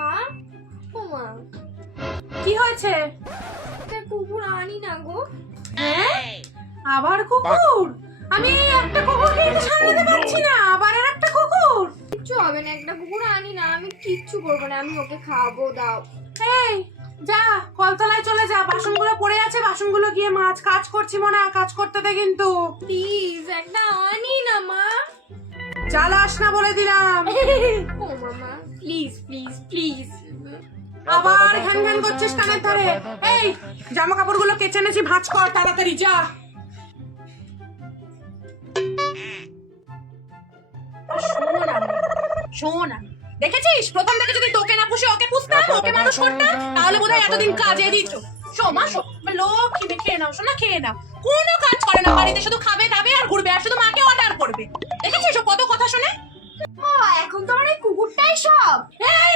মা, ও মা, কি হয়েছে? একটা কুকুর আনি না গো। হ্যাঁ, আবার কুকুর? আমি একটা কুকুরকে তো সামলাতে পারছি না, আবার আর একটা কুকুর? কিচ্ছু হবে না, একটা কুকুর আনি না, আমি কিচ্ছু করবো না, আমি ওকে খাওয়াবো, দাও। এই যা, কলতলায় চলে যা, বাসনগুলো পড়ে আছে, বাসনগুলো গিয়ে মাছ। কাজ করছি মনে, কাজ করতে দে কিন্তু। প্লিজ একটা আনি না মা। জ্বালাস না বলে দিলাম। ও মামা, প্লিজ প্লিজ প্লিজ। আবার ঘ্যান ঘ্যান করছিস কানের ধারে। এই জামা কাপড়গুলো কেচে এনেছি, ভাঁজ কর তাড়াতাড়ি, যা। শোন আমি দেখেছিস, প্রথম থেকে যদি তোকে না পুষে ওকে পুষতাম, ওকে মানুষ করতাম, তাহলে বোধহয় এতদিন কাজে দিত। শো মা, শো, লক্ষ্মী খেয়ে নাও, শোনা খেয়ে নাও। কোনো কাজ করে না বাড়িতে, শুধু খাবে দাবে আর ঘুরবে, আর শুধু মাকে অর্ডার করবে। দেখেছিস ও কত কথা শোনে। এখন তো আমার এই কুকুরটাই সব। এই